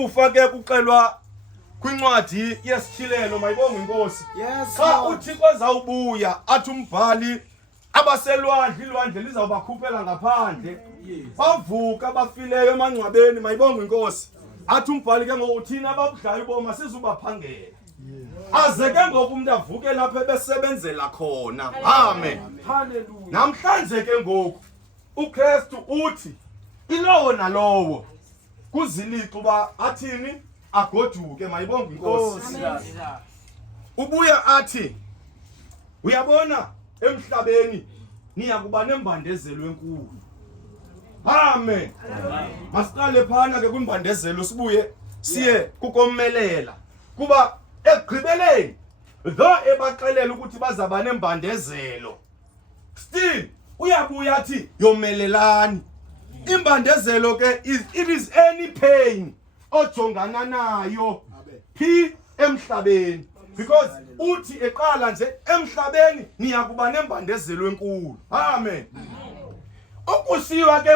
ukufa ke kuxelwa kwincwadi yesithilelo mayibonge inkosi. Xa uThixo ezawubuya athi umbhali abaselwandle ilwandle lizawubakhuphela ngaphandle bavuka bafileyo emangcwabeni mayibonge inkosi. Athi umbhali ke ngoku thina ababudlayo boma sizubaphangela aze ke ngoku umuntu avuke lapha ebesebenzela khona. Amen. Haleluya. Namhlanje ke ngoku uKristu uthi ilowo nalowo kuzilixa uba athini agoduke mayibonge inkosi. Ubuya athi uyabona emhlabeni niya kuba nembandezelo enkulu. Amen. Masiqale phana ke kwimbandezelo sibuye siye kukomelela kuba ekugqibeleni though ebaxelela ukuthi bazaba nembandezelo still uyabuya athi yomelelani. Imbandezelo ke it is any pain ojongana nayo phi emhlabeni because uthi eqala nje emhlabeni niya kuba nembandezelo enkulu. Amen. Ukusiwa ke